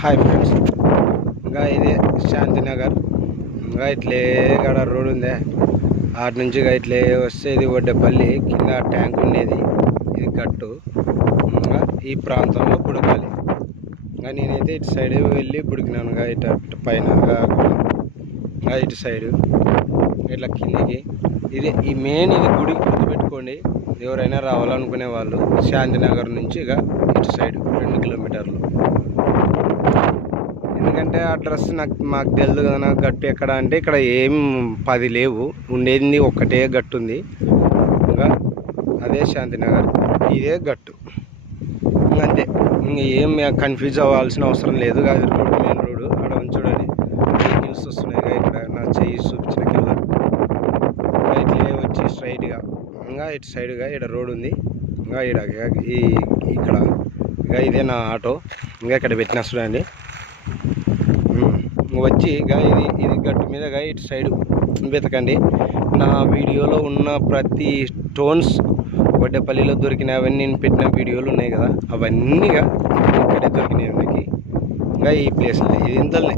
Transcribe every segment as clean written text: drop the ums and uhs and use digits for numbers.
Hi friends, ఇంకా ఇదే శాంతినగర్. ఇంకా ఇట్లే ఇక్కడ రోడ్ ఉందే, ఆటి నుంచి ఇట్లే వస్తే ఇది వడ్డేపల్లి కింద ట్యాంక్ ఉండేది, ఇది గట్టు. ఇంకా ఈ ప్రాంతంలో బుడకాలి. ఇంకా నేనైతే ఇటు సైడ్ వెళ్ళి బుడికినానుగా, ఇటు పైన ఇంకా ఇటు సైడు ఇట్లా కిందికి. ఇది ఈ మెయిన్ ఇది గుడి గుర్తుపెట్టుకోండి, ఎవరైనా రావాలనుకునే వాళ్ళు. శాంతినగర్ నుంచి ఇక ఇటు సైడ్ 2 కిలోమీటర్లు. ఎందుకంటే అడ్రస్ మాకు తెలియదు కదా. నాకు గట్టు ఎక్కడ అంటే ఇక్కడ ఏం 10 లేవు, ఉండేది ఒక్కటే గట్టు ఉంది. ఇంకా అదే శాంతినగర్, ఇదే గట్టు. అంతే, ఇంకా ఏం కన్ఫ్యూజ్ అవ్వాల్సిన అవసరం లేదు. అది రోడ్డు, మెయిన్ రోడ్డు. అక్కడ చూడండి వెహికల్స్ వస్తున్నాయి. ఇక్కడ నా చెయ్యి చూపించిన కింద ఇట్లే వచ్చి స్ట్రైట్గా ఇంకా ఇటు సైడ్గా ఇక్కడ రోడ్ ఉంది. ఇంకా ఇక్కడ ఇంకా ఇదే నా ఆటో. ఇంకా ఇక్కడ పెట్టిన చూడండి. వచ్చి ఇది గట్టు మీద ఇటు సైడ్ వెతకండి. నా వీడియోలో ఉన్న ప్రతి స్టోన్స్ వడ్డేపల్లిలో దొరికినవన్నీ నేను పెట్టిన వీడియోలు ఉన్నాయి కదా, అవన్నీగా ఇక్కడే దొరికినాయి మనకి. ఇంకా ఈ ప్లేస్లో ఇది ఇంతలనే,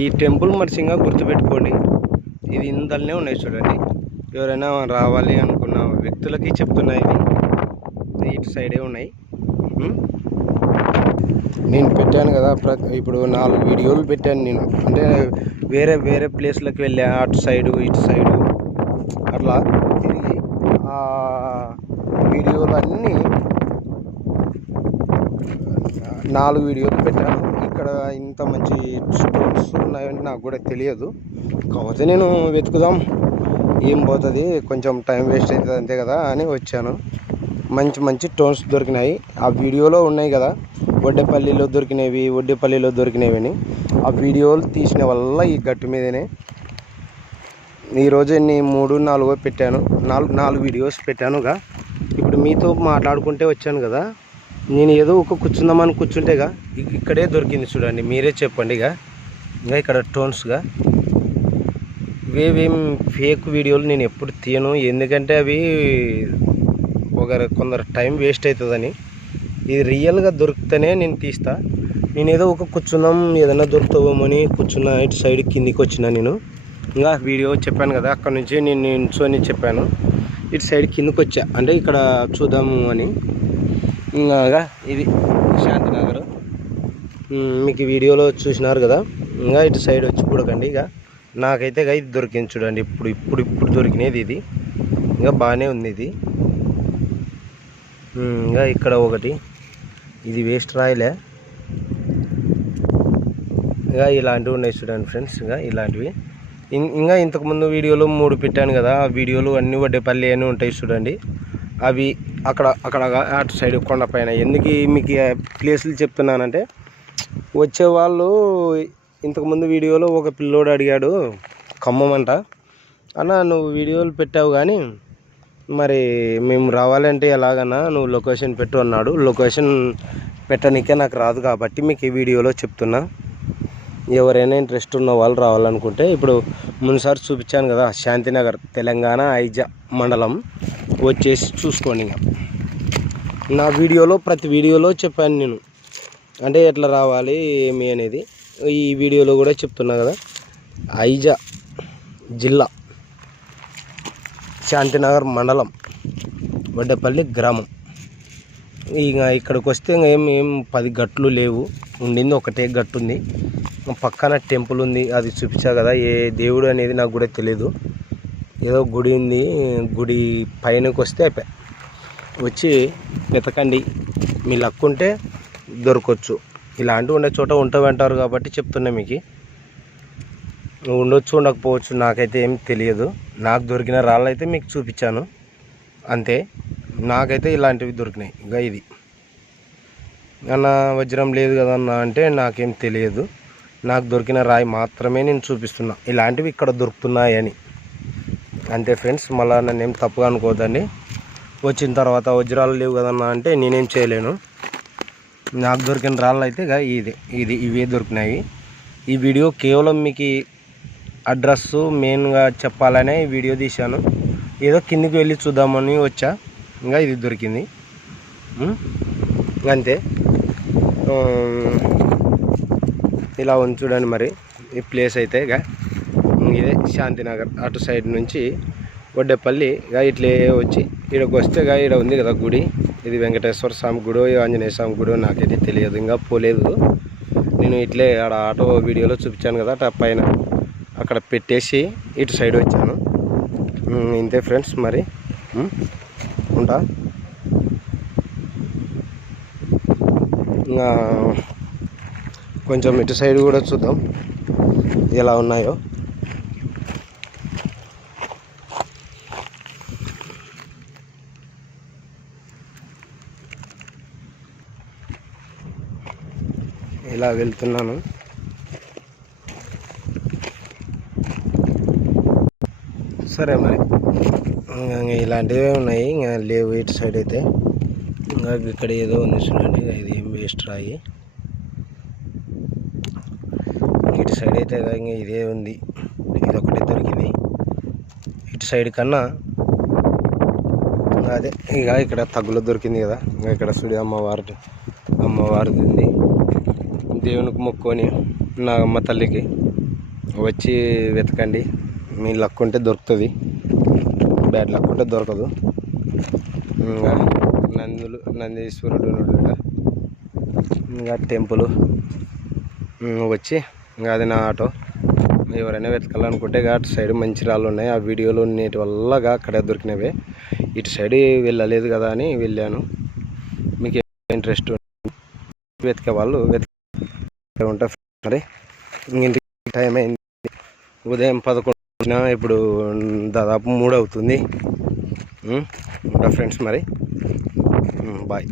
ఈ టెంపుల్ మర్చిగా గుర్తుపెట్టుకోండి, ఇది ఇంతలనే ఉన్నాయి చూడండి. ఎవరైనా రావాలి అనుకున్న వ్యక్తులకి చెప్తున్నాయి, ఇది ఇటు సైడే ఉన్నాయి. నేను పెట్టాను కదా, ఇప్పుడు 4 వీడియోలు పెట్టాను నేను. అంటే వేరే వేరే ప్లేస్లకు వెళ్ళా, అటు సైడు ఇటు సైడు అట్లా తిరిగి ఆ వీడియోలు అన్నీ 4 వీడియోలు పెట్టాను. ఇక్కడ ఇంత మంచి స్టోన్స్ ఉన్నాయని నాకు కూడా తెలియదు. కాకపోతే నేను వెతుకుదాం, ఏం పోతుంది, కొంచెం టైం వేస్ట్ అవుతుంది అంతే కదా అని వచ్చాను. మంచి మంచి స్టోన్స్ దొరికినాయి. ఆ వీడియోలో ఉన్నాయి కదా, వడ్డేపల్లిలో దొరికినవి అని. ఆ వీడియోలు తీసిన వల్ల ఈ గట్టు మీదనే ఈరోజు 3-4 పెట్టాను. 4 వీడియోస్ పెట్టానుగా. ఇప్పుడు మీతో మాట్లాడుకుంటే వచ్చాను కదా. నేను ఏదో ఒక కూర్చుందామని కూర్చుంటేగా ఇక్కడే దొరికింది చూడండి. మీరే చెప్పండి. ఇంకా ఇక్కడ స్టోన్స్గా ఇవేం ఫేక్ వీడియోలు నేను ఎప్పుడు తీయను, ఎందుకంటే అవి కొందరు టైం వేస్ట్ అవుతుందని. ఇది రియల్గా దొరికితేనే నేను తీస్తా. నేను ఏదో ఒక కూర్చుందాం, ఏదైనా దొరుకుతామని కూర్చున్నా. ఇటు సైడ్ కిందికి వచ్చిన నేను. ఇంకా వీడియో చెప్పాను కదా, అక్కడ నుంచి నేను నిల్చొని చెప్పాను. ఇటు సైడ్ కిందికి వచ్చా, అంటే ఇక్కడ చూద్దాము అని. ఇంకా ఇది శాంతినగర్ మీకు వీడియోలో చూసినారు కదా. ఇంకా ఇటు సైడ్ వచ్చి చూడకండి. ఇక నాకైతే ఇది దొరికింది చూడండి. ఇప్పుడు దొరికినది ఇది. ఇంకా బాగానే ఉంది ఇది. ఇంకా ఇక్కడ ఒకటి, ఇది వేస్ట్ రాయలే. ఇంకా ఇలాంటివి ఉన్నాయి చూడండి ఫ్రెండ్స్. ఇంకా ఇలాంటివి ఇంకా ఇంతకుముందు వీడియోలో 3 పెట్టాను కదా, ఆ వీడియోలు అన్నీ వడ్డేపల్లి అని ఉంటాయి చూడండి. అవి అక్కడ అటు సైడ్ కొండపైన. ఎందుకు మీకు ప్లేసులు చెప్తున్నానంటే, వచ్చేవాళ్ళు ఇంతకుముందు వీడియోలో ఒక పిల్లోడు అడిగాడు, ఖమ్మం అంట, అన్న నువ్వు వీడియోలు పెట్టావు కానీ మరి మేము రావాలంటే ఎలాగన్నా, నువ్వు లొకేషన్ పెట్టు అన్నాడు. లొకేషన్ పెట్టడానికే నాకు రాదు కాబట్టి మీకు ఈ వీడియోలో చెప్తున్నా. ఎవరైనా ఇంట్రెస్ట్ ఉన్న వాళ్ళు రావాలనుకుంటే, ఇప్పుడు ముందుసారి చూపించాను కదా, శాంతినగర్ తెలంగాణ ఐజా మండలం వచ్చేసి చూసుకోండి. ఇంకా నా వీడియోలో ప్రతి వీడియోలో చెప్పాను నేను, అంటే ఎట్లా రావాలి ఏమి అనేది. ఈ వీడియోలో కూడా చెప్తున్నా కదా. ఐజా జిల్లా, శాంతినగర్ మండలం, వడ్డేపల్లి గ్రామం. ఇక ఇక్కడికి వస్తే ఏం 10 గట్లు లేవు, ఉండింది ఒకటే గట్టు ఉంది. పక్కన టెంపుల్ ఉంది, అది చూపించా కదా. ఏ దేవుడు అనేది నాకు కూడా తెలియదు, ఏదో గుడి ఉంది. గుడి పైనకి వస్తే వచ్చి వెతకండి, మీ లక్ ఉంటే దొరకవచ్చు. ఇలాంటివి ఉండే చోట ఉంటామంటారు కాబట్టి చెప్తున్నా మీకు. ఉండొచ్చు ఉండకపోవచ్చు, నాకైతే ఏం తెలియదు. నాకు దొరికిన రాళ్ళు అయితే మీకు చూపించాను అంతే. నాకైతే ఇలాంటివి దొరికినాయి. ఇంకా ఇది అన్న వజ్రం లేదు కదన్న అంటే నాకేం తెలియదు. నాకు దొరికిన రాయి మాత్రమే నేను చూపిస్తున్నా, ఇలాంటివి ఇక్కడ దొరుకుతున్నాయని అంతే ఫ్రెండ్స్. మళ్ళీ నన్ను ఏం తప్పుగా అనుకోవద్దండి. వచ్చిన తర్వాత వజ్రాలు లేవు కదన్నా అంటే నేనేం చేయలేను. నాకు దొరికిన రాళ్ళు అయితే ఇవే దొరికినాయి. ఈ వీడియో కేవలం మీకు అడ్రస్సు మెయిన్గా చెప్పాలనే ఈ వీడియో తీశాను. ఏదో కిందికి వెళ్ళి చూద్దామని వచ్చా. ఇంకా ఇది దొరికింది అంతే. ఇలా ఉంది చూడండి. మరి ఈ ప్లేస్ అయితే ఇదే శాంతినగర్ అటు సైడ్ నుంచి వడ్డేపల్లి ఇట్లే వచ్చి ఈడకి వస్తే ఈడ ఉంది కదా గుడి. ఇది వెంకటేశ్వర స్వామి గుడో ఆంజనేయ స్వామి గుడో నాకైతే తెలియదు, ఇంకా పోలేదు నేను. ఇట్లే ఆడ ఆటో వీడియోలో చూపించాను కదా, అటు పైన అక్కడ పెట్టేసి ఇటు సైడ్ వచ్చాను. ఇంతే ఫ్రెండ్స్, మరి ఉంటా. ఇంకా కొంచెం ఇటు సైడ్ కూడా చూద్దాం ఎలా ఉన్నాయో. ఇలా వెళ్తున్నాను. సరే మరి ఇలాంటివే ఉన్నాయి, ఇంకా లేవు ఇటు సైడ్ అయితే. ఇంకా ఇక్కడ ఏదో ఉంది చూడండి, ఇది ఏం వేస్ట్ రాయి. ఇటు సైడ్ అయితే ఇంకా ఇదే ఉంది, ఇది ఒకటి దొరికింది. ఇటు సైడ్ కన్నా అదే ఇక్కడ తగ్గులో దొరికింది కదా. ఇంకా ఇక్కడ చూడు అమ్మవారిది ఉంది. దేవునికి మొక్కుకొని నా అమ్మ తల్లికి వచ్చి వెతకండి. మీ లక్ ఉంటే దొరుకుతుంది, బ్యాడ్ లక్ ఉంటే దొరకదు. ఇంకా నందీశ్వరుడు ఇంకా టెంపుల్ వచ్చి ఇంకా అది నా ఆటో. ఎవరైనా వెతకాలనుకుంటే అటు సైడ్ మంచి రాళ్ళు ఉన్నాయి, ఆ వీడియోలో నేటి వల్ల అక్కడే దొరికినవే. ఇటు సైడ్ వెళ్ళలేదు కదా అని వెళ్ళాను. మీకు ఇంట్రెస్ట్ వెతికే వాళ్ళు ఉంటా. మరి ఇంటికి టైం అయింది, ఉదయం 11, ఇప్పుడు దాదాపు 3 అవుతుంది. ఉంటా ఫ్రెండ్స్, మరి బాయ్.